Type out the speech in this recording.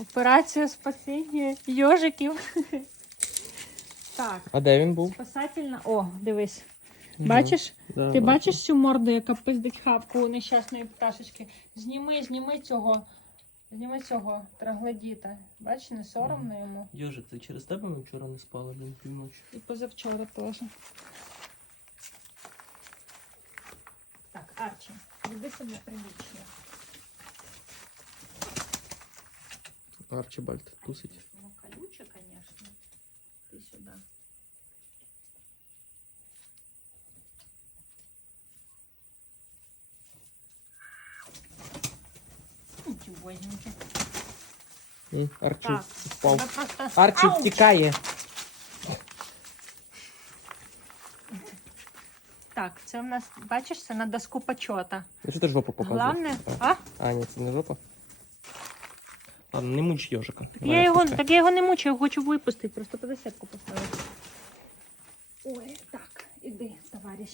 Операція спасіння йожиків. Так, А де він був? спасательна. О, дивись. Бачиш? Да, Ти бачу. бачиш цю морду, яка пиздить хапку у нещасної пташечки? Зніми, зніми цього. Зніми цього троглодіта. Бачиш, не соромно йому. Йожик, це через тебе ми вчора не спали, блін, півночі. І позавчора теж. Так, Арчі, веди себе прилічно. Арчибальд тусить. Ну, колюче, конечно. Ты сюда. Ничегозненько. М, Арчі Так, впав. Тебе просто... Арчі Ауч! втікає. Так, це в нас, бачиш, це на доску почота. Ну що ти жопу показуєш? Главне, Так. а? А, ні, це не жопа. Ладно, не муч йожика. Так я, його, так я його не мучу, я хочу випустити, просто по засідку поставити. Ой, так, іди, товариш.